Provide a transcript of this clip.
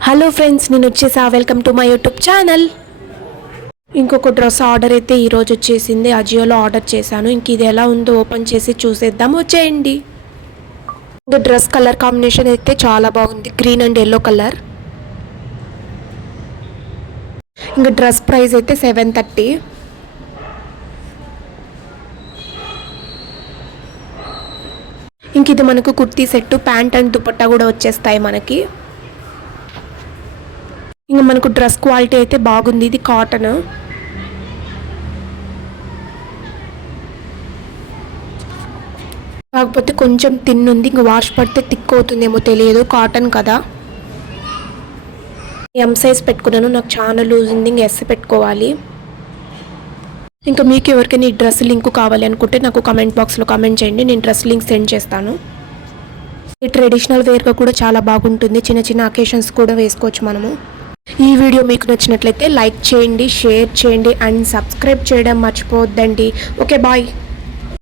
Hello friends, నేను వచ్చేసా. Welcome to my YouTube channel. ఇంకొక డ్రెస్ ఆర్డర్ అయితే ఈరోజు వచ్చేసింది. అజియోలో ఆర్డర్ చేశాను. ఇంక ఇది ఎలా ఉందో ఓపెన్ చేసి చూసేద్దాం, వచ్చేయండి. ఇంకా డ్రెస్ కలర్ కాంబినేషన్ అయితే చాలా బాగుంది, గ్రీన్ అండ్ ఎల్లో కలర్. ఇంకా డ్రెస్ ప్రైస్ అయితే 730. ఇంక ఇది మనకు kurti set, pant and dupatta కూడా వచ్చేస్తాయి మనకి. ఇంకా మనకు డ్రెస్ క్వాలిటీ అయితే బాగుంది. ఇది కాటన్. కాకపోతే కొంచెం థిన్ ఉంది. ఇంకా వాష్ పడితే థిక్ అవుతుందేమో తెలియదు, కాటన్ కదా. ఎం సైజ్ పెట్టుకున్నాను, నాకు చాలా లూజ్ ఉంది. ఇంకా ఎస్ పెట్టుకోవాలి. ఇంకా మీకు ఎవరికైనా ఈ డ్రెస్ లింక్ కావాలి అనుకుంటే నాకు కమెంట్ బాక్స్లో కామెంట్ చేయండి, నేను డ్రెస్ లింక్ సెండ్ చేస్తాను. ఈ ట్రెడిషనల్ వేర్గా కూడా చాలా బాగుంటుంది. చిన్న చిన్న అకేషన్స్ కూడా వేసుకోవచ్చు మనము. ఈ వీడియో మీకు నచ్చినట్లయితే లైక్ చేయండి, షేర్ చేయండి అండ్ సబ్స్క్రైబ్ చేయడం మర్చిపోవద్దండి. Okay, bye.